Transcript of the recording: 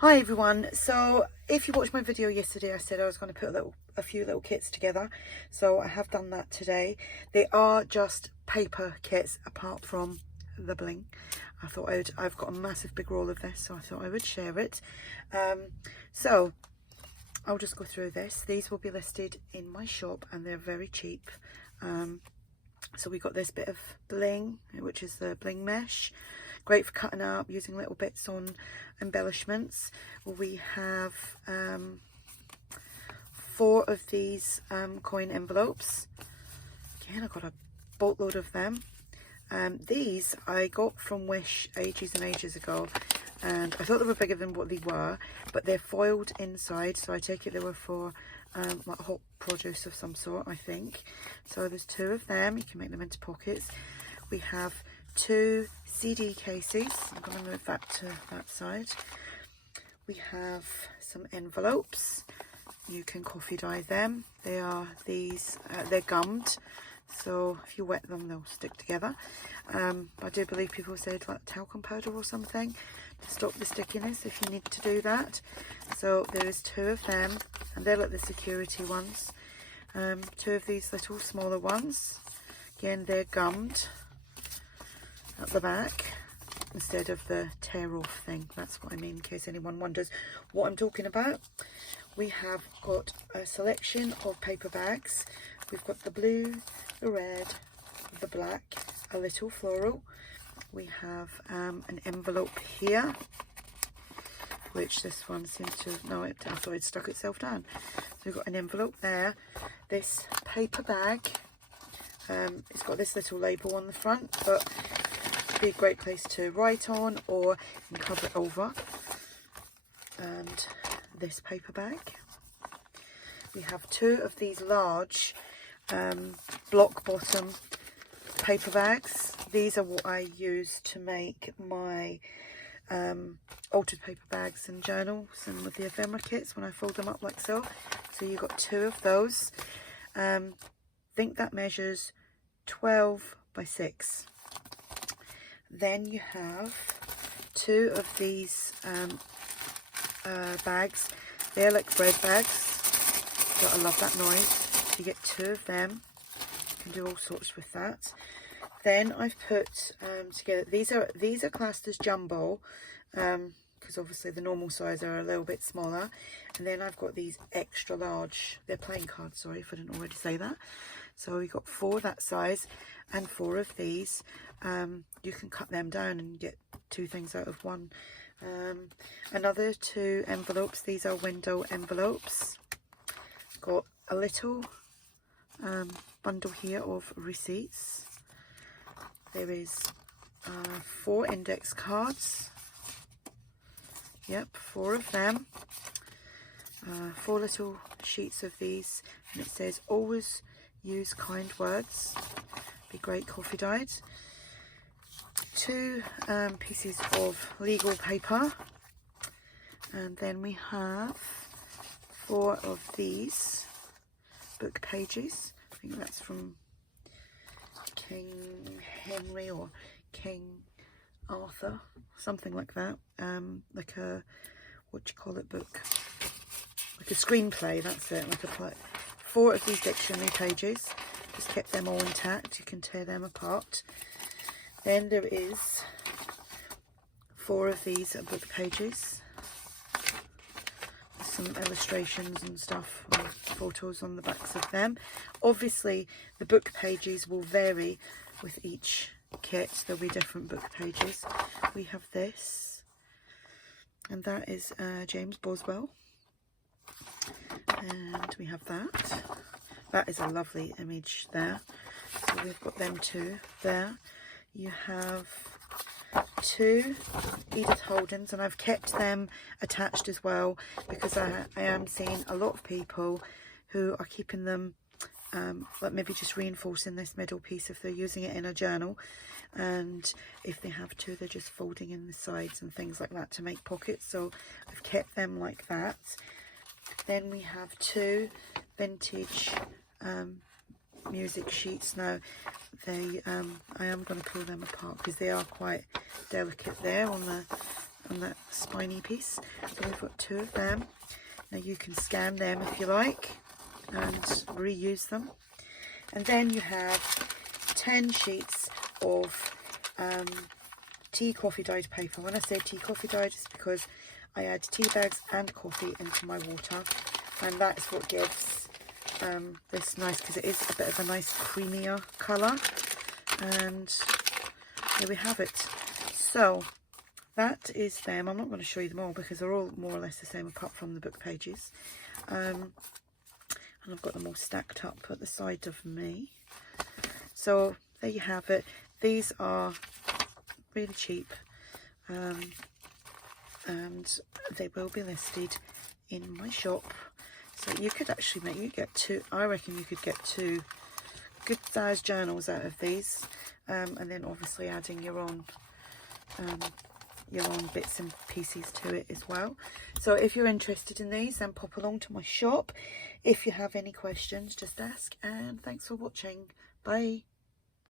Hi everyone. So if you watched my video yesterday, I said I was going to put a few little kits together. So I have done that today. They are just paper kits apart from the bling. I've got a massive big roll of this, so I thought I would share it. So I'll just go through this. These will be listed in my shop and they're very cheap. So we got this bit of bling, which is the bling mesh. Great for cutting up, using little bits on embellishments. We have 4 of these coin envelopes. Again, I got a boatload of them. These I got from Wish ages and ages ago, and I thought they were bigger than what they were, but they're foiled inside, so I take it they were for like hot produce of some sort, I think. So there's 2 of them. You can make them into pockets. We have 2 CD cases. I'm going to move that to that side. We have some envelopes. You can coffee dye them. They are these, they're gummed, so if you wet them they'll stick together. I do believe people said like talcum powder or something to stop the stickiness if you need to do that. So there is 2 of them, and they're like the security ones. 2 of these little smaller ones. Again, they're gummed at the back instead of the tear off thing. That's what I mean, in case anyone wonders what I'm talking about. We have got a selection of paper bags. We've got the blue, the red, the black, a little floral. We have an envelope here, which this one seems to, no, I thought it stuck itself down. So we've got an envelope there. This paper bag, it's got this little label on the front, but it'd be a great place to write on or you can cover it over. And this paper bag. We have 2 of these large block bottom paper bags. These are what I use to make my altered paper bags and journals and with the ephemera kits when I fold them up like so. So you've got 2 of those. I think that measures 12 by 6. Then you have 2 of these bags. They're like bread bags, so I love that noise. You get 2 of them. You can do all sorts with that. Then I've put together, these are classed as jumbo, because obviously the normal size are a little bit smaller. And then I've got these extra large, they're playing cards, sorry if I didn't already say that. So we've got 4 that size and 4 of these. You can cut them down and get 2 things out of one. Another 2 envelopes. These are window envelopes. Got a little bundle here of receipts. There is 4 index cards. Yep, 4 of them. 4 little sheets of these, and it says always use kind words. Be great coffee dyed. 2 pieces of legal paper, and then we have 4 of these book pages. I think that's from King Henry or King Arthur, something like that. Like a, what do you call it, book? Like a screenplay, that's it, like a play. 4 of these dictionary pages. Just kept them all intact. You can tear them apart. Then there is 4 of these book pages. Some illustrations and stuff, and photos on the backs of them. Obviously the book pages will vary with each kit. There'll be different book pages. We have this, and that is James Boswell, and we have that. That is a lovely image there. So we've got them 2 there. You have 2 Edith Holdens, and I've kept them attached as well because I am seeing a lot of people who are keeping them like maybe just reinforcing this middle piece if they're using it in a journal, and if they have to, they're just folding in the sides and things like that to make pockets. So I've kept them like that. Then we have 2 vintage music sheets. Now they I am going to pull them apart because they are quite delicate there on the on that spiny piece. So we've got 2 of them. Now you can scan them if you like and reuse them. And then you have 10 sheets of tea coffee dyed paper. When I say tea coffee dyed, it's because I add tea bags and coffee into my water, and that's what gives this nice, because it is a bit of a nice creamier colour. And there we have it. So that is them. I'm not going to show you them all because they're all more or less the same apart from the book pages. And I've got them all stacked up at the side of me. So there you have it. These are really cheap, and they will be listed in my shop. So you could actually make, you get 2, I reckon you could get 2 good sized journals out of these, and then obviously adding your own bits and pieces to it as well. So if you're interested in these, then pop along to my shop. If you have any questions, just ask, and thanks for watching. Bye.